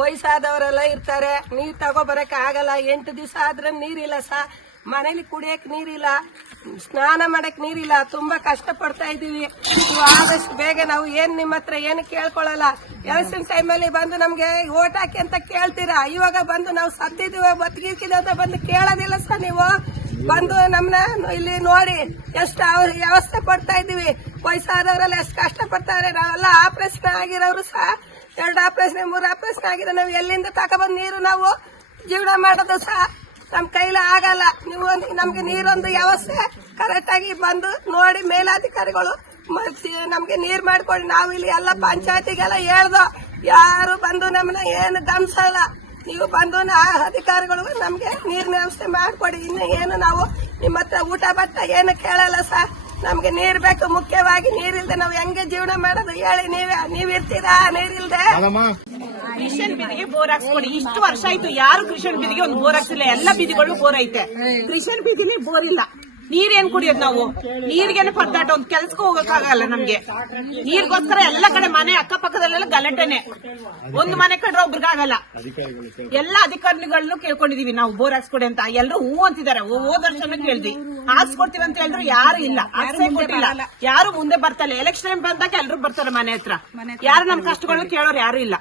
ವಯಸ್ಸಾದವರೆಲ್ಲ ಇರ್ತಾರೆ, ನೀರ್ ತಗೋಬರಕ್ ಆಗಲ್ಲ. 8 ದಿವಸ ಆದ್ರೆ ನೀರಿಲ್ಲ ಮನೇಲಿ ಕುಡಿಯಕ್ ನೀರಿಲ್ಲ, ಸ್ನಾನ ಮಾಡಕ್ ನೀರಿಲ್ಲ. ತುಂಬಾ ಕಷ್ಟ ಪಡ್ತಾ ಇದೀವಿ. ಆದಷ್ಟು ಬೇಗ ನಾವು ನಿಮ್ಮ ಹತ್ರ ಏನು ಕೇಳ್ಕೊಳಲ್ಲ. ಎಲೆಕ್ಷನ್ ಟೈಮಲ್ಲಿ ಬಂದು ನಮ್ಗೆ ಓಟ್ ಹಾಕಿ ಅಂತ ಕೇಳ್ತೀರಾ, ಇವಾಗ ಬಂದು ನಾವು ಸತ್ತಿದೀವಿ ಬದುಕಿದೀವಿ ಅಂತ ಬಂದು ಕೇಳೋದಿಲ್ಲ ನೀವು ಬಂದು ನಮ್ಮನ್ನ ಇಲ್ಲಿ ನೋಡಿ ಎಷ್ಟು ವ್ಯವಸ್ಥೆ ಪಡ್ತಾ ಇದೀವಿ. ವಯಸ್ಸಾದವರೆಲ್ಲ ಎಷ್ಟು ಕಷ್ಟ ಪಡ್ತಾರೆ. ನಾವೆಲ್ಲ ಆಪರೇಷನ್ ಆಗಿರೋರು 2 ಆಪರೇಷನ್ 3 ಆಪರೇಷನ್ ಆಗಿದೆ. ನಾವು ಎಲ್ಲಿಂದ ತಗೊಬಂದ್ ನೀರು ನಾವು ಜೀವನ ಮಾಡೋದು ನಮ್ ಕೈಲಿ ಆಗಲ್ಲ. ನೀವು ನಮ್ಗೆ ನೀರೊಂದು ವ್ಯವಸ್ಥೆ ಕರೆಕ್ಟ್ ಆಗಿ ಬಂದು ನೋಡಿ, ಮೇಲಾಧಿಕಾರಿಗಳು ನಮ್ಗೆ ನೀರ್ ಮಾಡ್ಕೊಡಿ. ನಾವು ಇಲ್ಲಿ ಎಲ್ಲ ಪಂಚಾಯತಿಗೆಲ್ಲ ಹೇಳ್ದೋ, ಯಾರು ಬಂದು ನಮ್ಮನ್ನ ಏನು ಗಮನಿಸಲ್ಲ. ನೀವು ಬಂದು ಅಧಿಕಾರಿಗಳು ನಮ್ಗೆ ನೀರಿನ ವ್ಯವಸ್ಥೆ ಮಾಡ್ಕೊಡಿ. ಇನ್ನು ಏನು ನಾವು ನಿಮ್ಮ ಹತ್ರ ಊಟ ಬಟ್ಟ ಏನು ಕೇಳಲ್ಲ ನಮ್ಗೆ ನೀರ್ ಬೇಕು. ಮುಖ್ಯವಾಗಿ ನೀರಿಲ್ದೆ ನಾವು ಹೆಂಗೆ ಜೀವನ ಮಾಡೋದು ಹೇಳಿ. ನೀವಿರ್ತೀರಾ ನೀರಿಲ್ದೆ? ಕ್ರಿಶ್ಚಿಯನ್ ಬೀದಿಗೆ ಬೋರ್ ಹಾಕ್ಸ್ಕೊಡಿ. ಇಷ್ಟು ವರ್ಷ ಆಯ್ತು, ಯಾರು ಕ್ರಿಶ್ಚಿಯನ್ ಬೀದಿಗೆ ಒಂದು ಬೋರ್ ಹಾಕ್ಸಿಲ್ಲ. ಎಲ್ಲ ಬೀದಿಗಳು ಬೋರ್ ಐತೆ, ಕ್ರಿಶ್ಚಿಯನ್ ಬೀದಿನೇ ಬೋರ್ ಇಲ್ಲ. ನೀರೇನ್ ಕುಡಿಯೋದು ನಾವು? ನೀರಿಗೇನೆ ಪರದಾಟ. ಒಂದ್ ಕೆಲ್ಸಕ್ಕೂ ಹೋಗಕ್ಕಾಗಲ್ಲ ನಮ್ಗೆ. ನೀರ್ಗೋಸ್ಕರ ಎಲ್ಲ ಕಡೆ ಮನೆ ಅಕ್ಕಪಕ್ಕದಲ್ಲೆಲ್ಲ ಗಲಾಟೆನೆ. ಒಂದು ಮನೆ ಕಂಡ್ರೆ ಒಬ್ರಿಗಾಗಲ್ಲ. ಎಲ್ಲ ಅಧಿಕಾರಿಗಳನ್ನು ಕೇಳ್ಕೊಂಡಿದೀವಿ ನಾವು ಬೋರ್ ಹಾಕ್ಸ್ಕೊಡಿ ಅಂತ. ಎಲ್ರು ಹೂ ಅಂತಿದ್ದಾರೆ. ಹೋದ ವರ್ಷನೂ ಕೇಳಿದ್ವಿ, ಹಾಕ್ಸ್ಕೊಡ್ತೀವಿ ಅಂತ ಹೇಳಿದ್ರು ಯಾರು ಇಲ್ಲ, ಹಾಕ್ಸೇ ಕೊಟ್ಟಿಲ್ಲ. ಯಾರು ಮುಂದೆ ಬರ್ತಾರೆ. ಎಲೆಕ್ಷನ್ ಬಂದಾಗ ಎಲ್ರು ಬರ್ತಾರೆ ಮನೆ ಹತ್ರ. ಯಾರು ನಮ್ ಕಷ್ಟಗಳನ್ನ ಕೇಳೋರು ಯಾರು ಇಲ್ಲ.